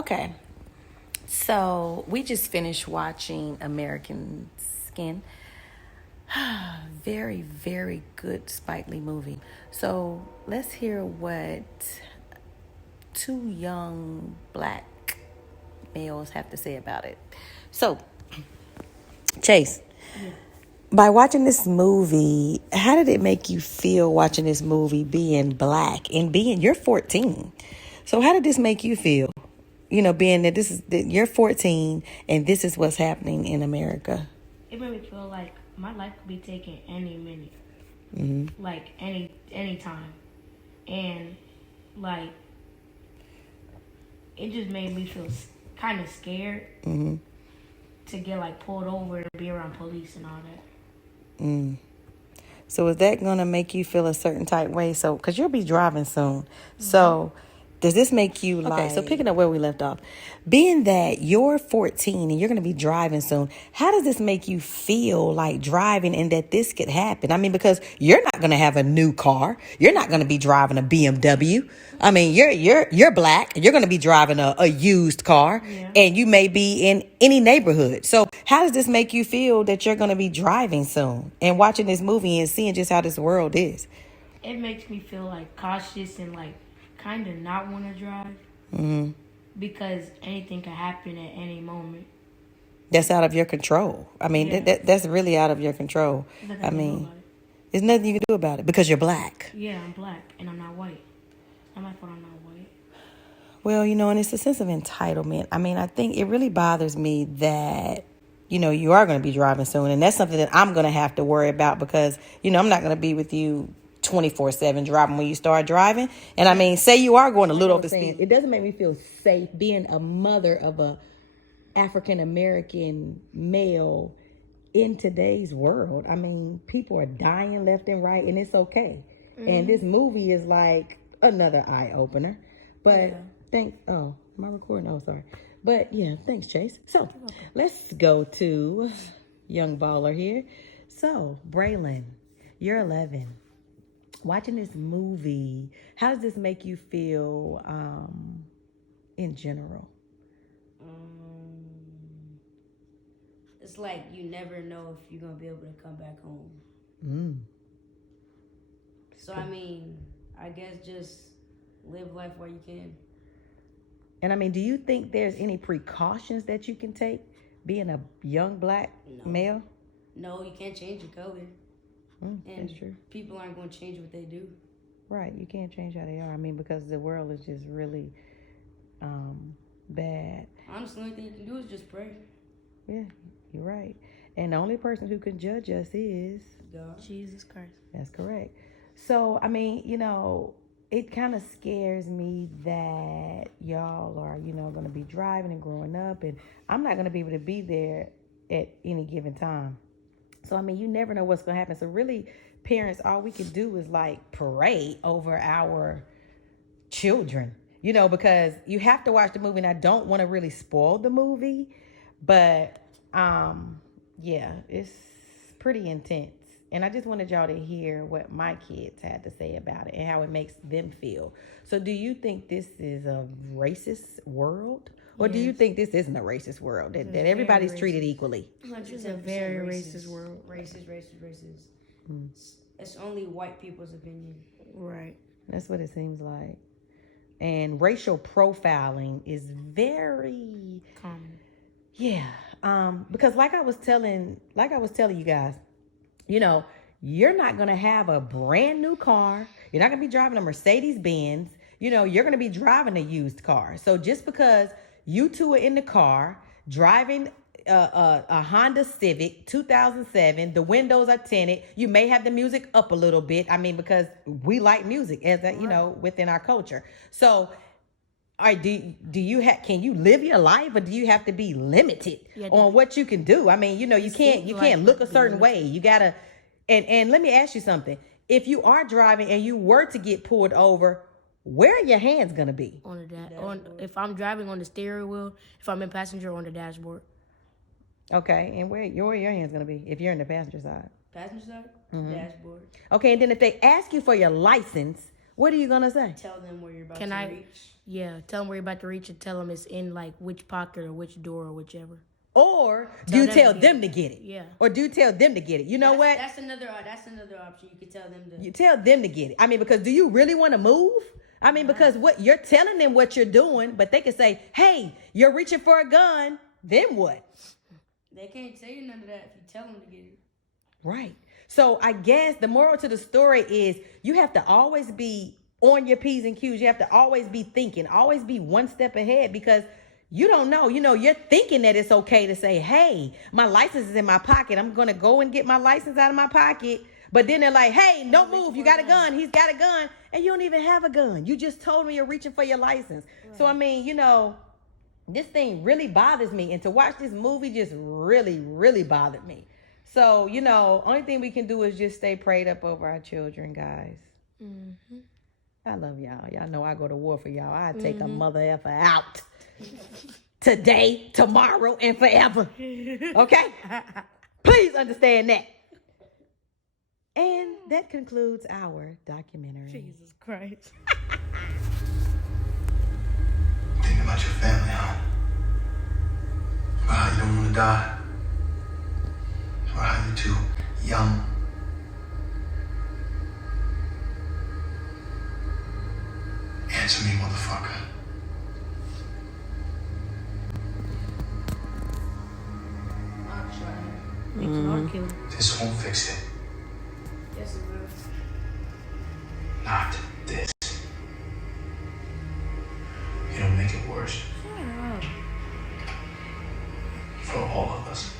Okay. So we just finished watching American Skin. Very, very good Spike Lee movie. So let's hear what two young black males have to say about it. So, Chase, by watching this movie, how did it make you feel watching this movie being black and being, you're 14. So how did this make you feel? You know, being that you're 14 and this is what's happening in America. It made me feel like my life could be taken any minute, like any time, and like it just made me feel kind of scared to get like pulled over and be around police and all that. So is that going to make you feel a certain type way? So, because you'll be driving soon. So does this make you like... Okay, so picking up where we left off. Being that you're 14 and you're going to be driving soon, how does this make you feel like driving and that this could happen? I mean, because you're not going to have a new car. You're not going to be driving a BMW. I mean, you're black. You're going to be driving a used car. Yeah. And you may be in any neighborhood. So how does this make you feel that you're going to be driving soon and watching this movie and seeing just how this world is? It makes me feel like cautious and like kind of not want to drive because anything can happen at any moment. That's out of your control. I mean, that's really out of your control. I mean, there's nothing you can do about it because you're black. Yeah, I'm black and I'm not white. I'm not white. Well, you know, and it's a sense of entitlement. I mean, I think it really bothers me that, you know, you are going to be driving soon. And that's something that I'm going to have to worry about because, you know, I'm not going to be with you 24/7 driving when you start driving. And I mean, say you are going a little over the speed. It doesn't make me feel safe being a mother of a African American male in today's world. I mean, people are dying left and right, and it's okay. And this movie is like another eye opener. But am I recording? Oh, sorry. But yeah, thanks, Chase. So let's go to young baller here. So Braylon, you're 11. Watching this movie, how does this make you feel in general? It's like you never know if you're going to be able to come back home. So, I mean, I guess just live life while you can. And, I mean, do you think there's any precautions that you can take being a young black male? No, you can't change your color. And that's true. People aren't going to change what they do. Right. You can't change how they are. I mean, because the world is just really bad. Honestly, the only thing you can do is just pray. Yeah, you're right. And the only person who can judge us is God. Jesus Christ. That's correct. So, I mean, you know, it kind of scares me that y'all are, you know, going to be driving and growing up. And I'm not going to be able to be there at any given time. So, I mean, you never know what's going to happen. So, really, parents, all we can do is, like, pray over our children, you know, because you have to watch the movie. And I don't want to really spoil the movie. But, yeah, it's pretty intense. And I just wanted y'all to hear what my kids had to say about it and how it makes them feel. So, do you think this is a racist world? Or do you think this isn't a racist world, that everybody's treated equally? This is a very racist world. Racist. It's only white people's opinion. Right. That's what it seems like. And racial profiling is very common. Yeah. Because like I was telling you guys, you know, you're not going to have a brand new car. You're not going to be driving a Mercedes Benz. You know, you're going to be driving a used car. So just because you two are in the car driving a Honda Civic 2007, the windows are tinted. You may have the music up a little bit. I mean, because we like music as a, you know, within our culture. So, can you live your life, or do you have to be limited on what you can do? I mean, you know, you can't look a certain way. You gotta, and let me ask you something. If you are driving and you were to get pulled over, where are your hands gonna be? On the if I'm driving on the steering wheel, if I'm in passenger, on the dashboard. Okay, and where are your hands gonna be if you're in the passenger side? Passenger side, dashboard. Okay, and then if they ask you for your license, What are you gonna say? Tell them where you're about Can to I? reach. Yeah, tell them where you're about to reach and tell them it's in like which pocket or which door or whichever. Or do you tell them to get it? Yeah. Or do you tell them to get it? You know what? That's another option. You can tell them to. You tell them to get it. I mean, because do you really want to move? I mean, because what you're telling them what you're doing, but they can say, "Hey, you're reaching for a gun." Then what? They can't tell you none of that if you tell them to get it. Right. So I guess the moral to the story is you have to always be on your P's and Q's. You have to always be thinking, always be one step ahead, because you don't know. You know, you're thinking that it's okay to say, hey, my license is in my pocket. I'm going to go and get my license out of my pocket. But then they're like, hey, don't move. You got a gun. He's got a gun. And you don't even have a gun. You just told me you're reaching for your license. Right. So, I mean, you know, this thing really bothers me. And to watch this movie just really, really bothered me. So, you know, only thing we can do is just stay prayed up over our children, guys. Mm-hmm. I love y'all. Y'all know I go to war for y'all. I take a mother effer out. Today, tomorrow, and forever. Okay? Please understand that. And that concludes our documentary. Jesus Christ. Think about your family, huh? About how you don't want to die. About how you're too young. Answer me, motherfucker. This won't fix it. Yes, it will. Not this. It'll make it worse. Shut up. For all of us.